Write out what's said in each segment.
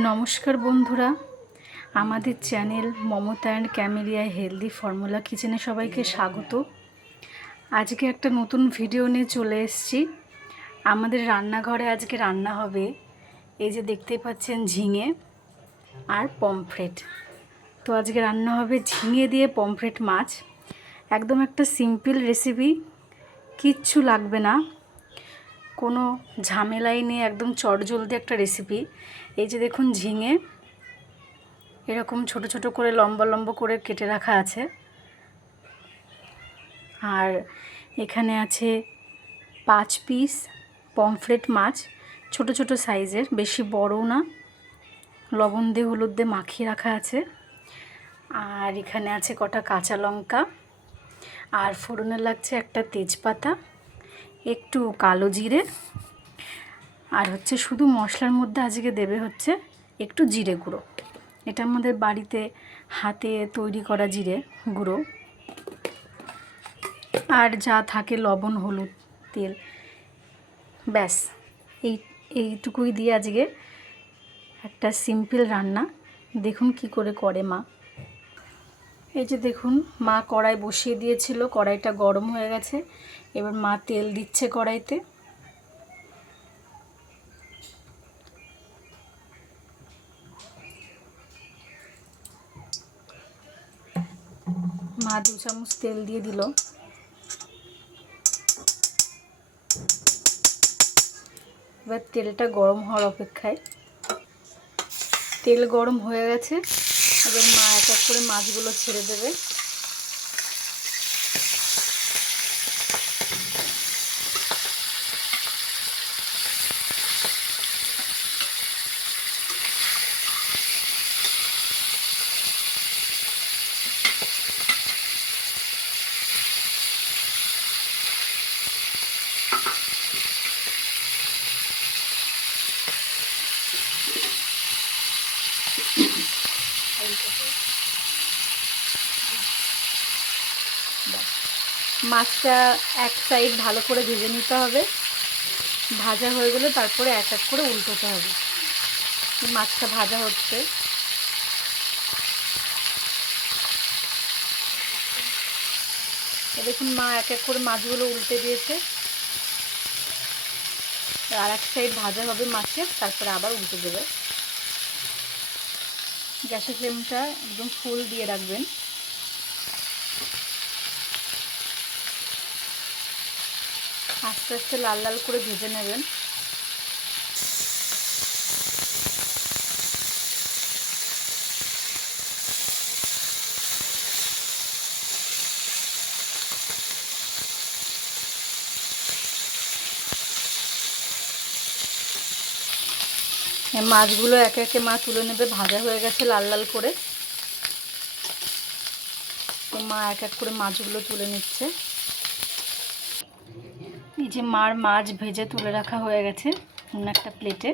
নমস্কার বন্ধুরা, আমাদের channel Mamata and camellia healthy formula কিচেনে সবাইকে স্বাগত। আজকে একটা নতুন ভিডিও নিয়ে চলে এসেছি। আমাদের রান্নাঘরে আজকে রান্না হবে, এই যে দেখতেই পাচ্ছেন ঝিঙে আর পমফ্রেট। তো আজকে রান্না হবে ঝিঙে দিয়ে পমফ্রেট মাছ। একদম একটা সিম্পল রেসিপি, কিচ্ছু লাগবে না, কোনো ঝামেলাই নেই, একদম চটজলদি একটা রেসিপি। এই যে দেখুন ঝিঙে এরকম ছোট ছোট করে লম্বা লম্বা করে কেটে রাখা আছে, আর এখানে আছে 5 পিস পমফ্রেট মাছ, ছোট ছোট সাইজের, বেশি বড়ও না, লবণ দিয়ে হলুদ দিয়ে মাখিয়ে রাখা আছে। আর এখানে আছে কটা কাঁচা লঙ্কা, আর ফোড়নে লাগছে একটা তেজপাতা, একটু কালো জিরে, আর হচ্ছে শুধু মশলার মধ্যে আজকে দেবে হচ্ছে একটু জিরে গুঁড়ো। এটা আমাদের বাড়িতে হাতে তৈরি করা জিরে গুঁড়ো, আর যা থাকে লবণ, হলুদ, তেল, ব্যাস এইটুকুই দিয়ে আজকে একটা সিম্পল রান্না। দেখুন কি করে মা। এই যে দেখুন মা কড়াই বসিয়ে দিয়েছিল, কড়াইটা গরম হয়ে গেছে। এবার মা তেল দিচ্ছে কড়াইতে। মা 2 চামচ তেল দিয়ে দিল। এবার তেলটা গরম হওয়ার অপেক্ষায়। তেল গরম হয়ে গেছে, এবার মা এক এক করে মাছগুলো ছেড়ে দেবে। মাছটা এক সাইড ভালো করে ভেজে নিতে হবে, ভাজা হয়ে গেলে তারপরে এক এক করে উল্টোতে হবে। মাছটা ভাজা হচ্ছে, দেখুন মা এক এক করে মাছগুলো উল্টে দিয়েছে। আর এক সাইড ভাজা হবে মাছের, তারপরে আবার উল্টে দেবে। গ্যাসের ফ্লেমটা একদম ফুল দিয়ে রাখবেন। আস্তে আস্তে লাল লাল করে ভেজে নেবেন। মাছগুলো একে একে মা তুলে নেবে, ভাজা হয়ে গেছে লাল লাল করে। তো মা এক এক করে মাছগুলো তুলে নিচ্ছে। এই যে মার মাছ ভেজে তুলে রাখা হয়ে গেছে অন্য একটা প্লেটে।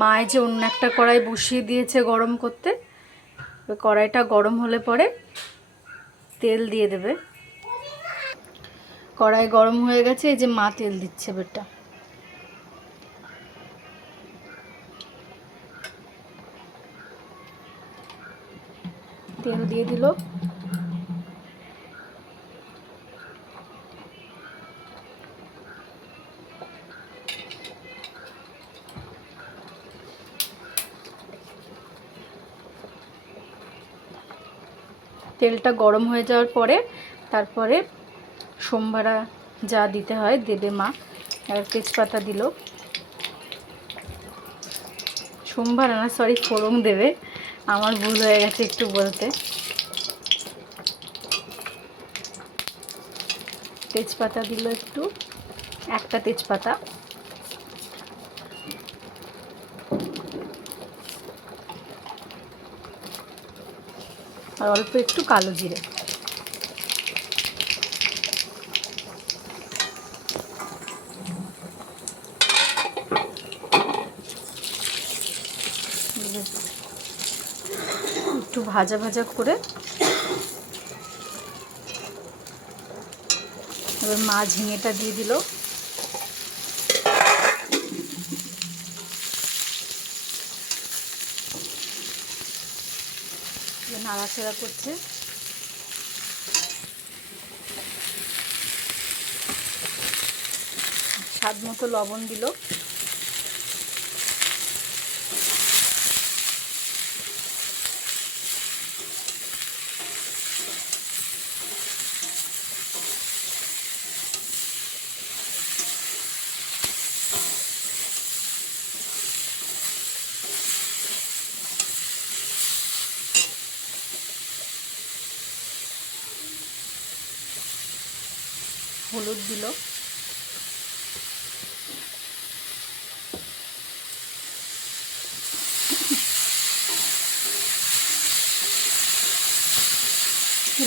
মা এই যে অন্য একটা কড়াই বসিয়ে দিয়েছে গরম করতে। ওই কড়াইটা গরম হলে পরে তেল দিয়ে দেবে। কড়াই গরম হয়ে গেছে, এই যে মা তেল দিচ্ছে বেটা। তেল দিয়ে দিল। তেলটা গরম হয়ে যাওয়ার পরে তারপরে সোমবারা যা দিতে হয় দেবে মা। আর তেজপাতা দিল, সোমবার না সরি ফোড়ন দেবে, আমার ভুল হয়ে গেছে একটু বলতে। তেজপাতা দিল একটু, একটা তেজপাতা, আর অল্প একটু কালো জিরে। একটু ভাজা ভাজা করে এবার মা ঝিঙেটা দিয়ে দিল। নাড়াচাড়া করছে। স্বাদ মতো লবণ দিল। হলুদ দিল।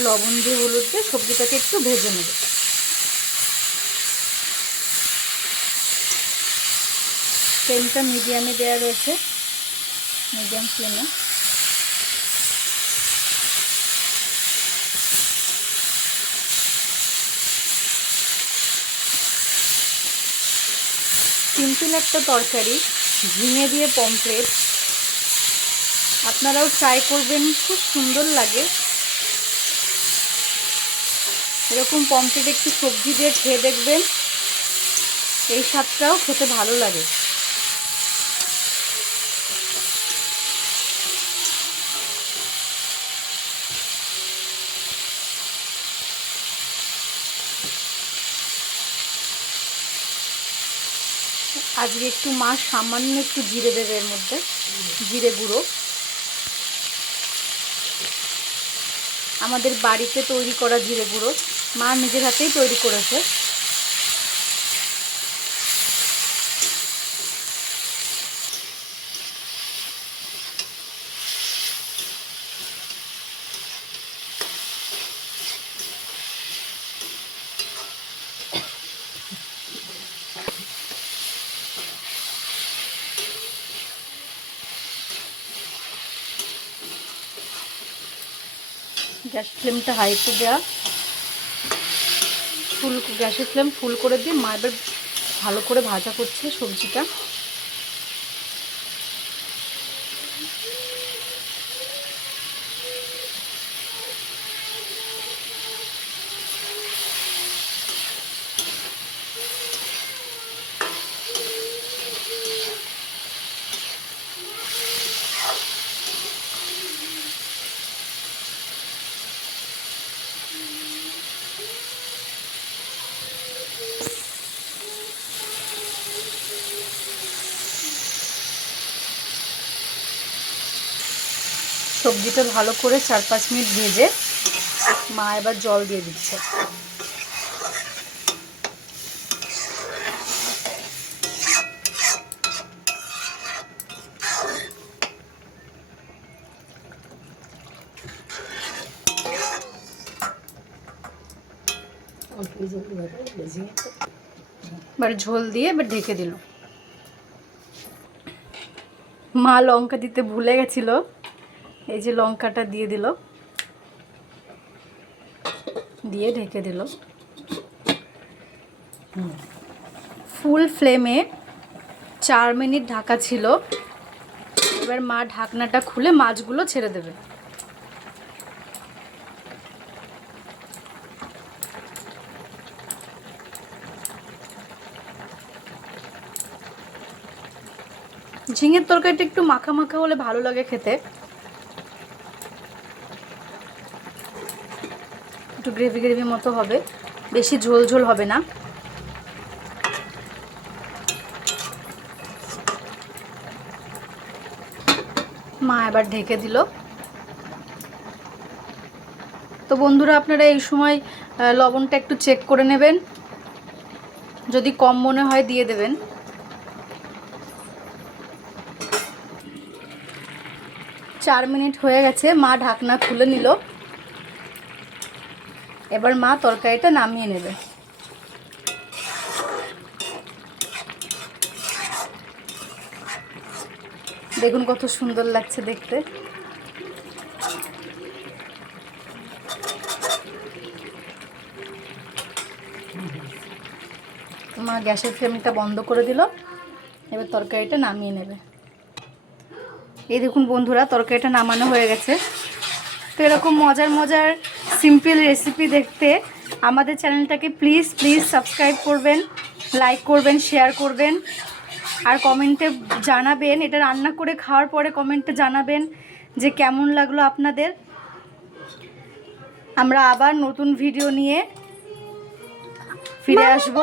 লবণ দিয়ে হলুদ দিয়ে সবজিটাকে একটু ভেজে নেবে। ফ্লেমটা মিডিয়ামে দেওয়া রয়েছে, মিডিয়াম ফ্লেমে। সিম্পল একটা তরকারি, ঝিঙে দিয়ে পমফ্রেট, আপনারাও ট্রাই করবেন, খুব সুন্দর লাগে। এরকম পমফ্রেট একটু সবজি দিয়ে খেয়ে দেখবেন, এই স্বাদটাও খেতে ভালো লাগে। আজকে একটু মা সামান্য একটু জিরে দেবে এর মধ্যে, জিরে গুঁড়ো। আমাদের বাড়িতে তৈরি করা জিরে গুঁড়ো, মা নিজের হাতেই তৈরি করেছে। গ্যাস ফ্লেমটা হাইতে দেওয়া, গ্যাসের ফ্লেম ফুল করে দিয়ে মা এবার ভালো করে ভাজা করছে সবজিটা। সবজিটা ভালো করে 4-5 মিনিট ভেজে মা এবার জল দিয়ে দিচ্ছে। এবার ঝোল দিয়ে এবার ঢেকে দিল। মা লঙ্কা দিতে ভুলে গেছিল, এই যে লঙ্কাটা দিয়ে দিল, দিয়ে ঢেকে দিল। ফুল ফ্লেমে 4 মিনিট ঢাকা ছিল। এবার মা ঢাকনাটা খুলে মাছগুলো ছেড়ে দেবে। ঝিঙের তরকারিটা একটু মাখা মাখা হলে ভালো লাগে খেতে, একটু গ্রেভি গ্রেভি মতো হবে, বেশি ঝোল ঝোল হবে না। মা এবার ঢেকে দিল। তো বন্ধুরা, আপনারা এই সময় লবণটা একটু চেক করে নেবেন, যদি কম মনে হয় দিয়ে দেবেন। চার মিনিট হয়ে গেছে, মা ঢাকনা খুলে নিল। এবার মা তরকারিটা নামিয়ে নেবে। দেখুন কত সুন্দর লাগছে দেখতে। মা গ্যাসের ফ্লেমটা বন্ধ করে দিল। এবার তরকারিটা নামিয়ে নেবে। এই দেখুন বন্ধুরা, তরকারিটা নামানো হয়ে গেছে। তো এরকম মজার মজার সিম্পল রেসিপি দেখতে আমাদের চ্যানেলটাকে প্লিজ সাবস্ক্রাইব করবেন, লাইক করবেন, শেয়ার করবেন, আর কমেন্টে জানাবেন, এটা রান্না করে খাওয়ার পরে কমেন্টে জানাবেন যে কেমন লাগলো আপনাদের। আমরা আবার নতুন ভিডিও নিয়ে ফিরে আসব।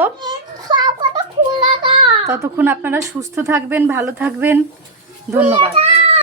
ততক্ষণ আপনারা সুস্থ থাকবেন, ভালো থাকবেন। ধন্যবাদ।